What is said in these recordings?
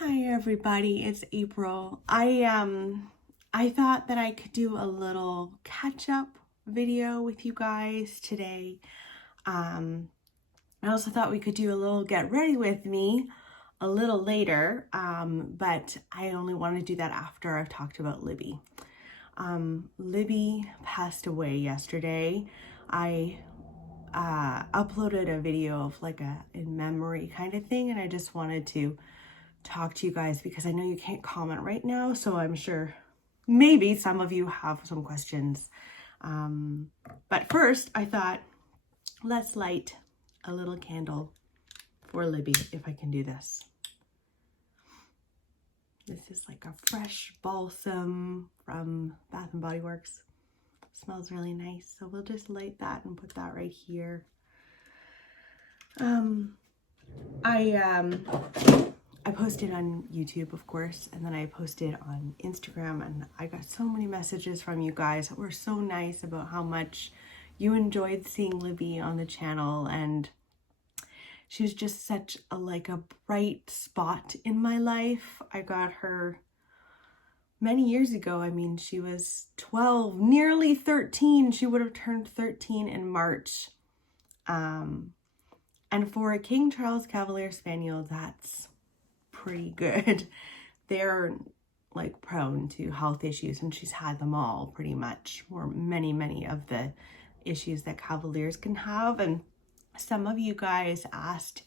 Hi everybody, it's April. I thought that I could do a little catch-up video with you guys today. I also thought we could do a little get ready with me a little later, but I only want to do that after I've talked about Libby. Libby passed away yesterday. I uploaded a video of like a in memory kind of thing, and I just wanted to talk to you guys because I know you can't comment right now, so I'm sure maybe some of you have some questions. But first I thought let's light a little candle for Libby, if I can do this. This is like a fresh balsam from Bath and Body Works. Smells really nice, so we'll just light that and put that right here. I posted on YouTube, of course, and then I posted on Instagram, and I got so many messages from you guys that were so nice about how much you enjoyed seeing Libby on the channel, and she was just such a bright spot in my life. I got her many years ago. I mean, she was 12, nearly 13. She would have turned 13 in March. And for a King Charles Cavalier Spaniel, that's pretty good. They're like prone to health issues, and she's had them all pretty much, or many of the issues that Cavaliers can have. And some of you guys asked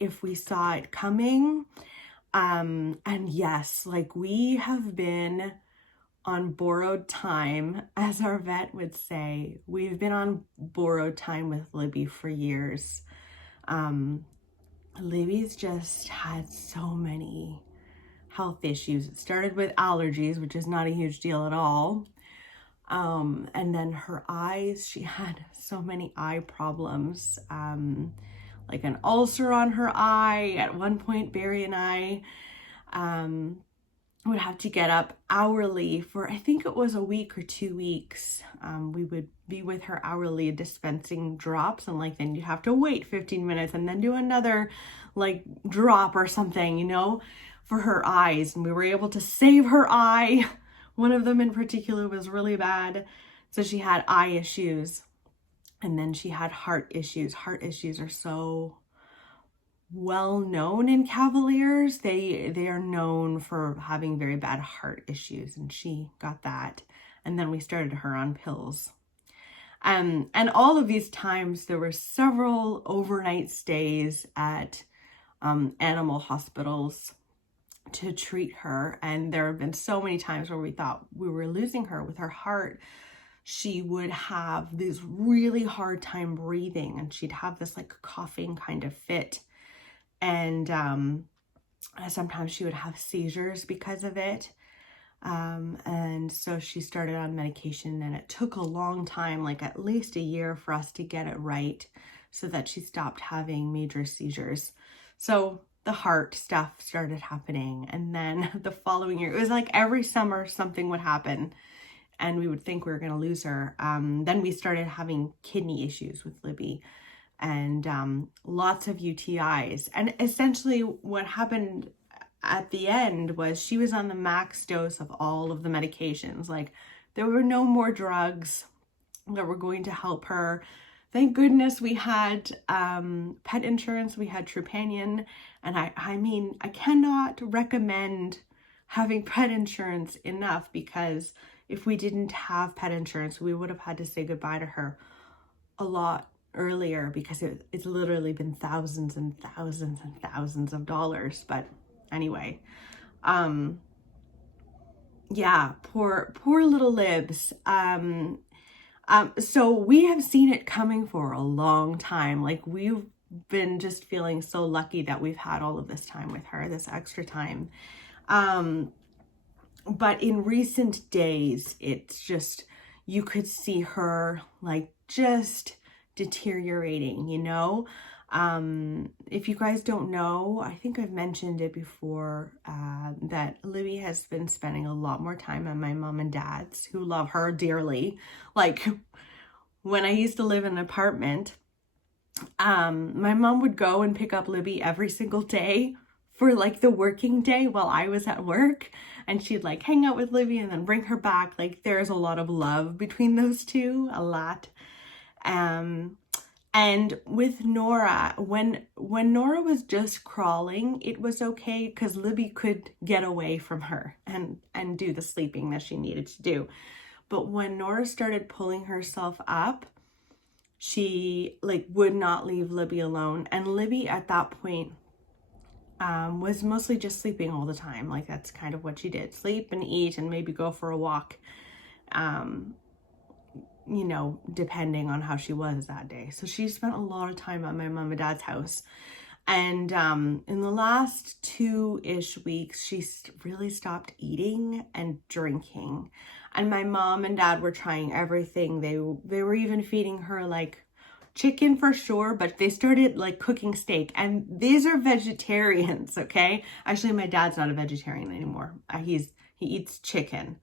if we saw it coming. And yes, like we have been on borrowed time, as our vet would say. We've been on borrowed time with Libby for years. Libby's just had so many health issues. It started with allergies, which is not a huge deal at all. And then her eyes, she had so many eye problems, like an ulcer on her eye. At one point, Barry and I would have to get up hourly for, I think it was a week or 2 weeks. We would be with her hourly dispensing drops, and then you'd have to wait 15 minutes and then do another drop or something, for her eyes. And we were able to save her eye. One of them in particular was really bad. So she had eye issues, and then she had heart issues. Heart issues are so well known in Cavaliers. They are known for having very bad heart issues, and she got that. And then we started her on pills. And all of these times there were several overnight stays at animal hospitals to treat her. And there have been so many times where we thought we were losing her with her heart. She would have this really hard time breathing, and she'd have this coughing kind of fit. And sometimes she would have seizures because of it. And so she started on medication, and it took a long time, at least a year, for us to get it right so that she stopped having major seizures. So the heart stuff started happening. And then the following year, it was every summer something would happen and we would think we were going to lose her. Then we started having kidney issues with Libby, and lots of UTIs. And essentially what happened at the end was she was on the max dose of all of the medications. There were no more drugs that were going to help her. Thank goodness we had pet insurance. We had Trupanion. And I mean, I cannot recommend having pet insurance enough, because if we didn't have pet insurance, we would have had to say goodbye to her a lot earlier, because it's literally been thousands and thousands and thousands of dollars. But anyway, yeah, poor little Libs. So we have seen it coming for a long time. We've been just feeling so lucky that we've had all of this time with her, this extra time. But in recent days, it's just, you could see her just deteriorating, If you guys don't know, I think I've mentioned it before, that Libby has been spending a lot more time at my mom and dad's, who love her dearly. When I used to live in an apartment, my mom would go and pick up Libby every single day for like the working day while I was at work, and she'd like hang out with Libby and then bring her back. Like there's a lot of love between those two, a lot. And with Nora, when Nora was just crawling, it was okay because Libby could get away from her and do the sleeping that she needed to do. But when Nora started pulling herself up, she like would not leave Libby alone. And Libby at that point was mostly just sleeping all the time. Like that's kind of what she did, sleep and eat and maybe go for a walk, you know, depending on how she was that day. So she spent a lot of time at my mom and dad's house. And in the last 2-ish weeks, she really stopped eating and drinking. And my mom and dad were trying everything. They were even feeding her like chicken for sure, but they started like cooking steak. And these are vegetarians, okay? Actually, my dad's not a vegetarian anymore. He eats chicken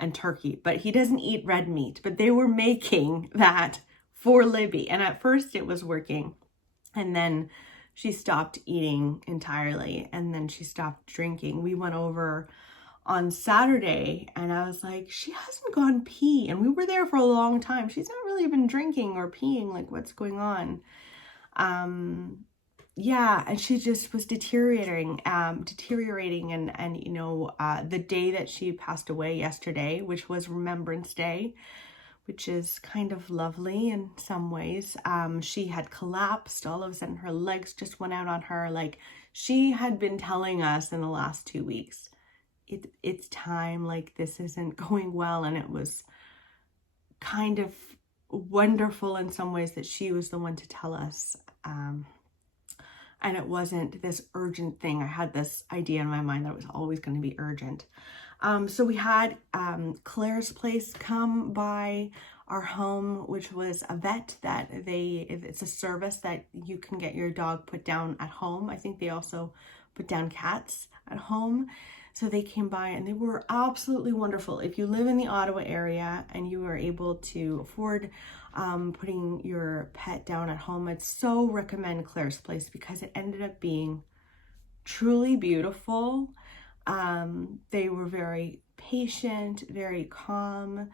and turkey, but he doesn't eat red meat. But they were making that for Libby. And at first it was working. And then she stopped eating entirely. And then she stopped drinking. We went over on Saturday and I was like, she hasn't gone pee. And we were there for a long time. She's not really been drinking or peeing. Like, what's going on? Yeah, and she just was deteriorating and you know, the day that she passed away yesterday, which was Remembrance Day, which is kind of lovely in some ways. She had collapsed. All of a sudden her legs just went out on her. Like she had been telling us in the last 2 weeks, it's time, like this isn't going well. And it was kind of wonderful in some ways that she was the one to tell us. And it wasn't this urgent thing. I had this idea in my mind that it was always going to be urgent. So we had Claire's Place come by our home, which was a vet that it's a service that you can get your dog put down at home. I think they also put down cats at home. So they came by and they were absolutely wonderful. If you live in the Ottawa area and you are able to afford putting your pet down at home, I'd so recommend Claire's Place because it ended up being truly beautiful. They were very patient, very calm,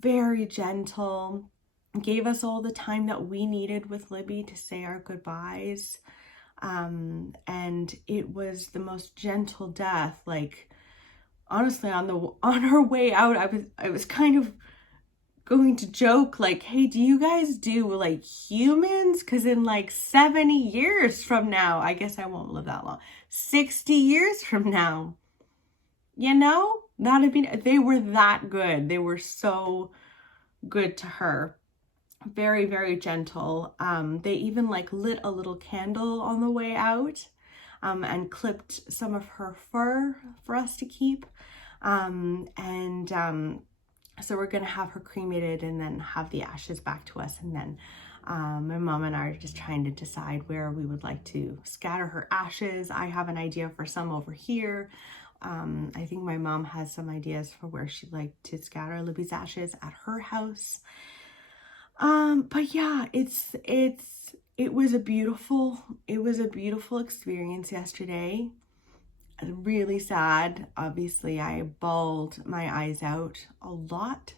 very gentle, gave us all the time that we needed with Libby to say our goodbyes. And it was the most gentle death. Like honestly, on her way out, I was kind of going to joke like, hey, do you guys do like humans? Because in like 70 years from now, I guess I won't live that long, 60 years from now, you know, that'd be, they were that good. They were so good to her. Very, very gentle. They even like lit a little candle on the way out, and clipped some of her fur for us to keep. So we're gonna have her cremated and then have the ashes back to us. And then my mom and I are just trying to decide where we would like to scatter her ashes. I have an idea for some over here. I think my mom has some ideas for where she'd like to scatter Libby's ashes at her house. But yeah, it was a beautiful experience yesterday. Really sad. Obviously, I bawled my eyes out a lot.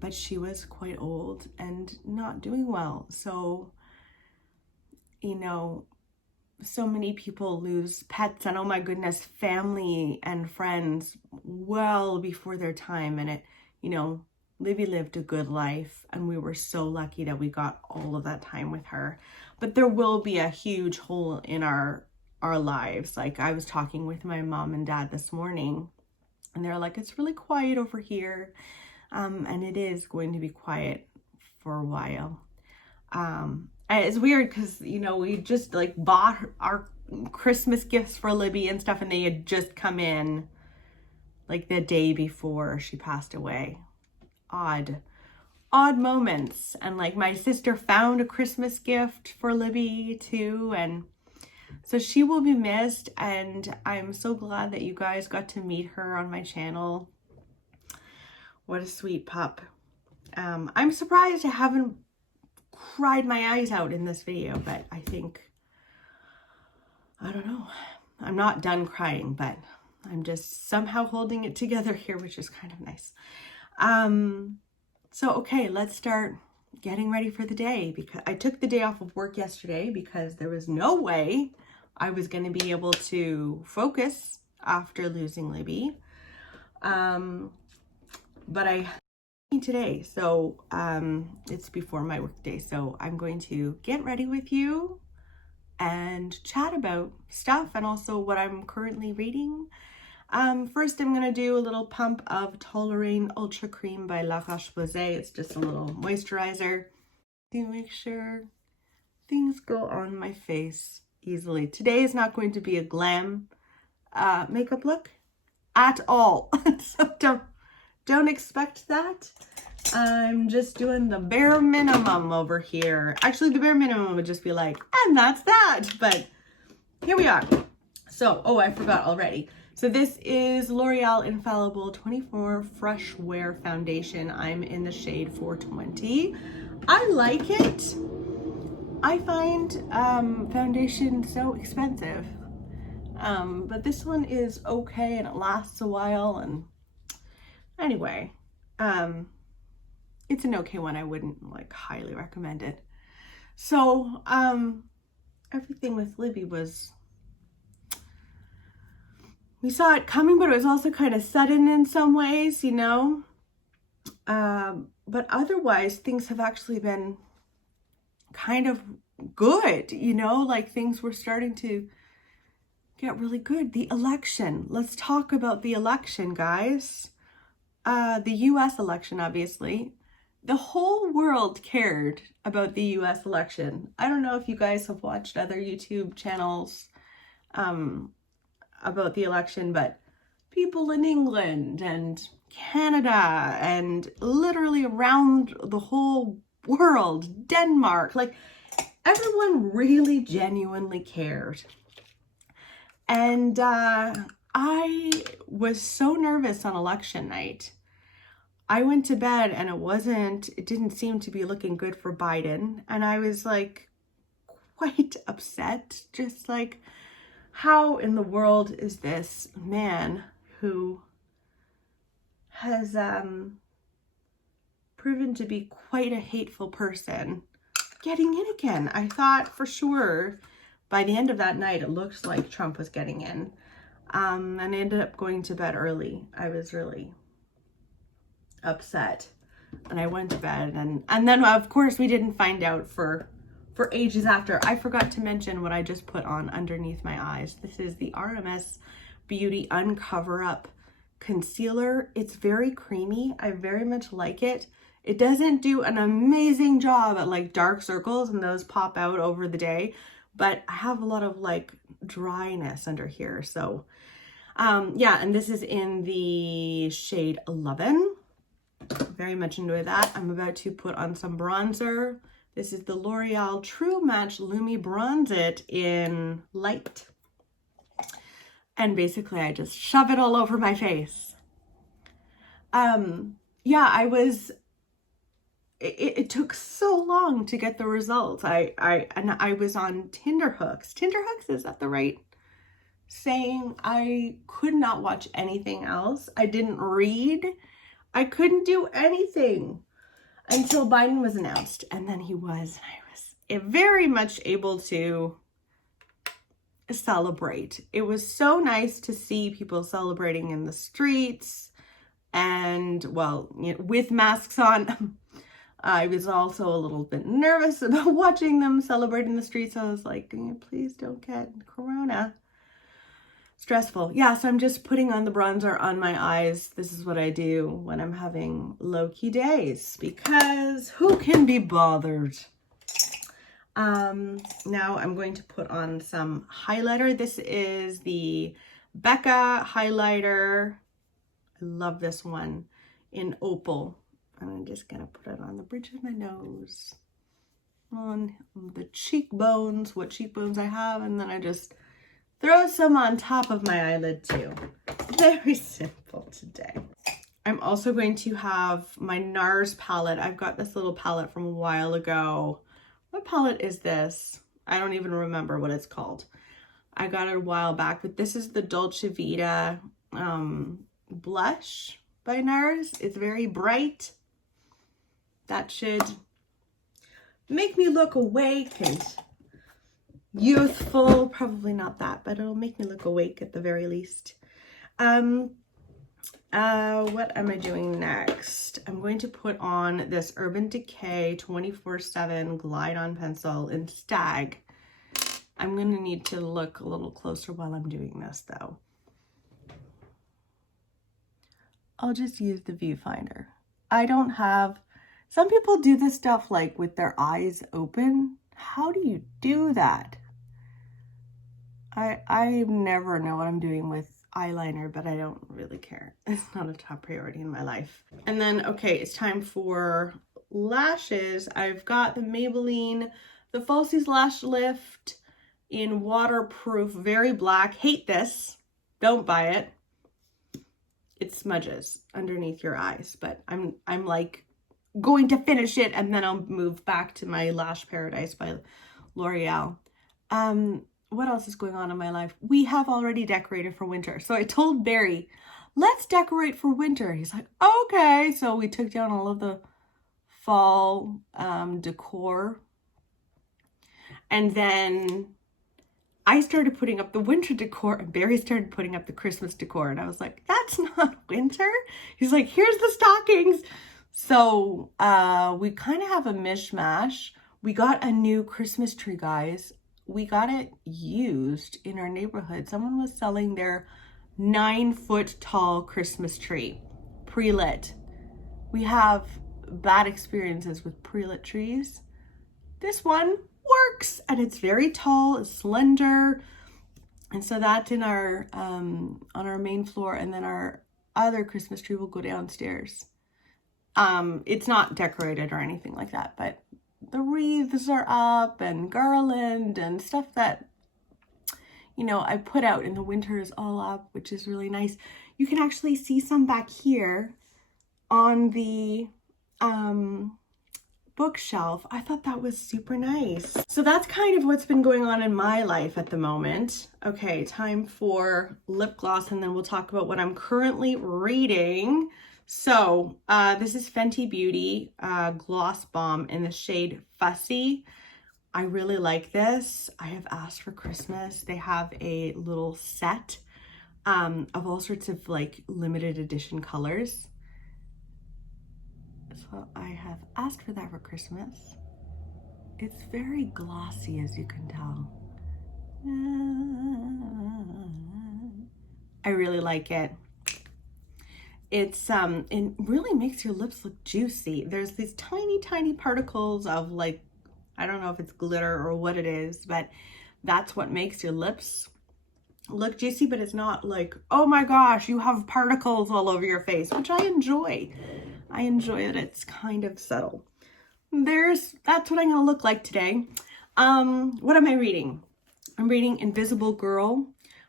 But she was quite old and not doing well. So, you know, so many people lose pets and oh my goodness, family and friends well before their time. And it, you know, Libby lived a good life and we were so lucky that we got all of that time with her. But there will be a huge hole in our lives. Like I was talking with my mom and dad this morning and they're like, it's really quiet over here. And it is going to be quiet for a while. It's weird because, you know, we just like bought our Christmas gifts for Libby and stuff and they had just come in like the day before she passed away. Odd moments. And like my sister found a Christmas gift for Libby too, and so she will be missed. And I'm so glad that you guys got to meet her on my channel. What a sweet pup. I'm surprised I haven't cried my eyes out in this video, but I think I don't know. I'm not done crying, but I'm just somehow holding it together here, which is kind of nice. So, okay, let's start getting ready for the day, because I took the day off of work yesterday because there was no way I was going to be able to focus after losing Libby. But I today, so it's before my work day, so I'm going to get ready with you and chat about stuff and also what I'm currently reading. First, I'm going to do a little pump of Toleraine Ultra Cream by La Roche-Posay. It's just a little moisturizer to make sure things go on my face easily. Today is not going to be a glam makeup look at all. So don't expect that. I'm just doing the bare minimum over here. Actually, the bare minimum would just be like, and that's that. But here we are. So, oh, I forgot already. So this is L'Oreal Infallible 24 Fresh Wear Foundation. I'm in the shade 420. I like it. I find foundation so expensive. But this one is okay and it lasts a while. And anyway, it's an okay one. I wouldn't like highly recommend it. So everything with Libby was, we saw it coming, but it was also kind of sudden in some ways, you know. But otherwise, things have actually been kind of good, you know, like things were starting to get really good. The election. Let's talk about the election, guys. The US election, obviously. The whole world cared about the US election. I don't know if you guys have watched other YouTube channels about the election, but people in England and Canada and literally around the whole world, Denmark, like everyone really genuinely cared. And I was so nervous on election night. I went to bed and it didn't seem to be looking good for Biden. And I was like quite upset, just like, how in the world is this man who has proven to be quite a hateful person getting in again? I thought for sure by the end of that night, it looked like Trump was getting in. And I ended up going to bed early. I was really upset. And I went to bed. And then, of course, we didn't find out for ages after. I forgot to mention what I just put on underneath my eyes. This is the RMS Beauty Uncover Up Concealer. It's very creamy. I very much like it. It doesn't do an amazing job at like dark circles, and those pop out over the day, but I have a lot of like dryness under here. So yeah, and this is in the shade 11. Very much enjoy that. I'm about to put on some bronzer. This is the L'Oreal True Match Lumi Bronze It in Light. And basically I just shove it all over my face. Yeah, it took so long to get the results. I was on Tinderhooks. Tinderhooks, is that the right saying? I could not watch anything else. I didn't read. I couldn't do anything until Biden was announced. And then he was, and I was very much able to celebrate. It was so nice to see people celebrating in the streets and, well, you know, with masks on. I was also a little bit nervous about watching them celebrate in the streets. I was like, please don't get corona. Stressful. Yeah, so I'm just putting on the bronzer on my eyes. This is what I do when I'm having low-key days, because who can be bothered? Now I'm going to put on some highlighter. This is the Becca highlighter. I love this one in Opal. I'm just gonna put it on the bridge of my nose, on the cheekbones, what cheekbones I have, and then I just throw some on top of my eyelid too. Very simple today. I'm also going to have my NARS palette. I've got this little palette from a while ago. What palette is this? I don't even remember what it's called. I got it a while back, but this is the Dolce Vita blush by NARS. It's very bright. That should make me look awake and youthful. Probably not that, but it'll make me look awake at the very least. What am I doing next? I'm going to put on this Urban Decay 24/7 Glide On Pencil in Stag. I'm going to need to look a little closer while I'm doing this, though. I'll just use the viewfinder. I don't have... Some people do this stuff like with their eyes open. How do you do that? I never know what I'm doing with eyeliner, but I don't really care. It's not a top priority in my life. And then, okay, it's time for lashes. I've got the Maybelline, the Falsies Lash Lift in waterproof, very black. Hate this. Don't buy it. It smudges underneath your eyes, but I'm like going to finish it and then I'll move back to my Lash Paradise by L'Oreal. What else is going on in my life? We have already decorated for winter. So I told Barry, let's decorate for winter. He's like, okay. So we took down all of the fall decor. And then I started putting up the winter decor and Barry started putting up the Christmas decor. And I was like, that's not winter. He's like, here's the stockings. So we kind of have a mishmash. We got a new Christmas tree, guys. We got it used in our neighborhood. Someone was selling their 9-foot tall Christmas tree, pre-lit. We have bad experiences with pre-lit trees. This one works and it's very tall, it's slender. And so that's in our, on our main floor, and then our other Christmas tree will go downstairs. It's not decorated or anything like that, but the wreaths are up and garland and stuff that, you know, I put out in the winter is all up, which is really nice. You can actually see some back here on the bookshelf. I thought that was super nice. So that's kind of what's been going on in my life at the moment. Okay, time for lip gloss, and then we'll talk about what I'm currently reading. So this is Fenty Beauty Gloss Bomb in the shade Fussy. I really like this. I have asked for Christmas. They have a little set of all sorts of like limited edition colors. So I have asked for that for Christmas. It's very glossy, as you can tell. I really like it. It's it really makes your lips look juicy. There's these tiny particles of like, I don't know if it's glitter or what it is, but that's what makes your lips look juicy. But it's not like, oh my gosh, you have particles all over your face, which I enjoy. I enjoy that it's kind of subtle. That's what I'm gonna look like today. What am I reading? I'm reading Invisible Girl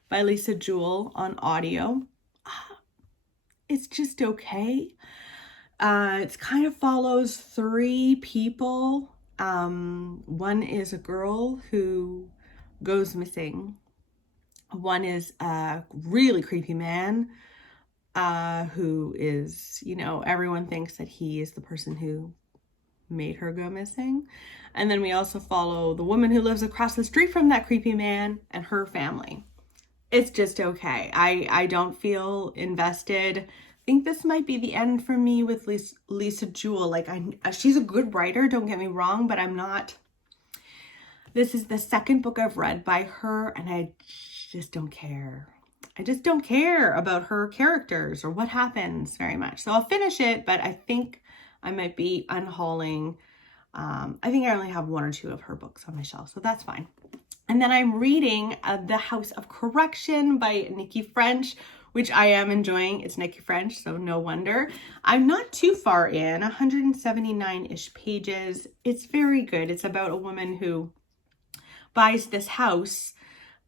by Lisa Jewell on audio. It's just okay. It kind of follows 3 people. One is a girl who goes missing. One is a really creepy man who is, you know, everyone thinks that he is the person who made her go missing. And then we also follow the woman who lives across the street from that creepy man and her family. It's just okay. I don't feel invested. I think this might be the end for me with Lisa Jewell. Like, she's a good writer, don't get me wrong, but I'm not. This is the second book I've read by her, and I just don't care. I just don't care about her characters or what happens very much. So I'll finish it, but I think I might be unhauling. I think I only have 1 or 2 of her books on my shelf, so that's fine. And then I'm reading The House of Correction by Nikki French, which I am enjoying. It's Nikki French, so no wonder. I'm not too far in, 179-ish pages. It's very good. It's about a woman who buys this house,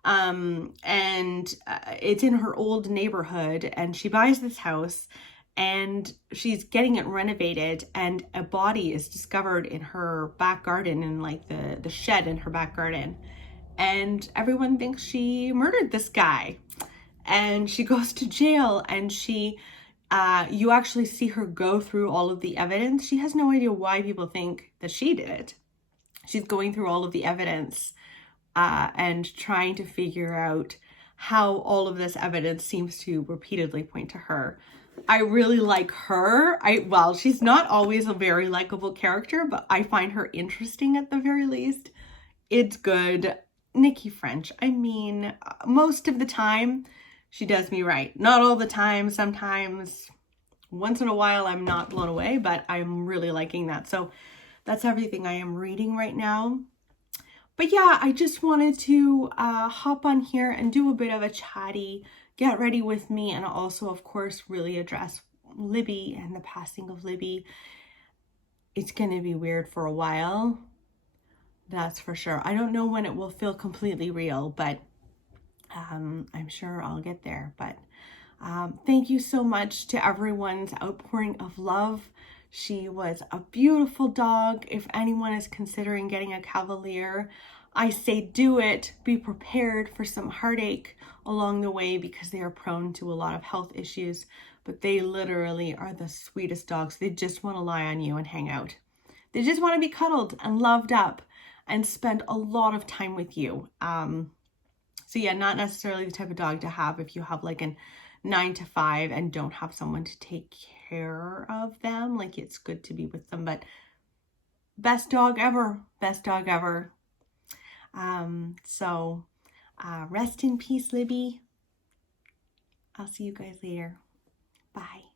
and it's in her old neighborhood, and she buys this house and she's getting it renovated, and a body is discovered in her back garden, in like the shed in her back garden. and everyone thinks she murdered this guy. And she goes to jail, and you actually see her go through all of the evidence. She has no idea why people think that she did it. She's going through all of the evidence and trying to figure out how all of this evidence seems to repeatedly point to her. I really like her. Well, she's not always a very likable character, but I find her interesting at the very least. It's good. Nikki French, I mean, most of the time, she does me right. Not all the time. Sometimes, once in a while, I'm not blown away, but I'm really liking that. So that's everything I am reading right now. But yeah, I just wanted to hop on here and do a bit of a chatty, get ready with me, and also, of course, really address Libby and the passing of Libby. It's going to be weird for a while. That's for sure. I don't know when it will feel completely real, but I'm sure I'll get there. But thank you so much to everyone's outpouring of love. She was a beautiful dog. If anyone is considering getting a Cavalier, I say do it. Be prepared for some heartache along the way because they are prone to a lot of health issues, but they literally are the sweetest dogs. They just want to lie on you and hang out. They just want to be cuddled and loved up and spend a lot of time with you. So yeah, not necessarily the type of dog to have if you have like an 9 to 5 and don't have someone to take care of them. Like, it's good to be with them, but best dog ever. Best dog ever. So rest in peace, Libby. I'll see you guys later. Bye.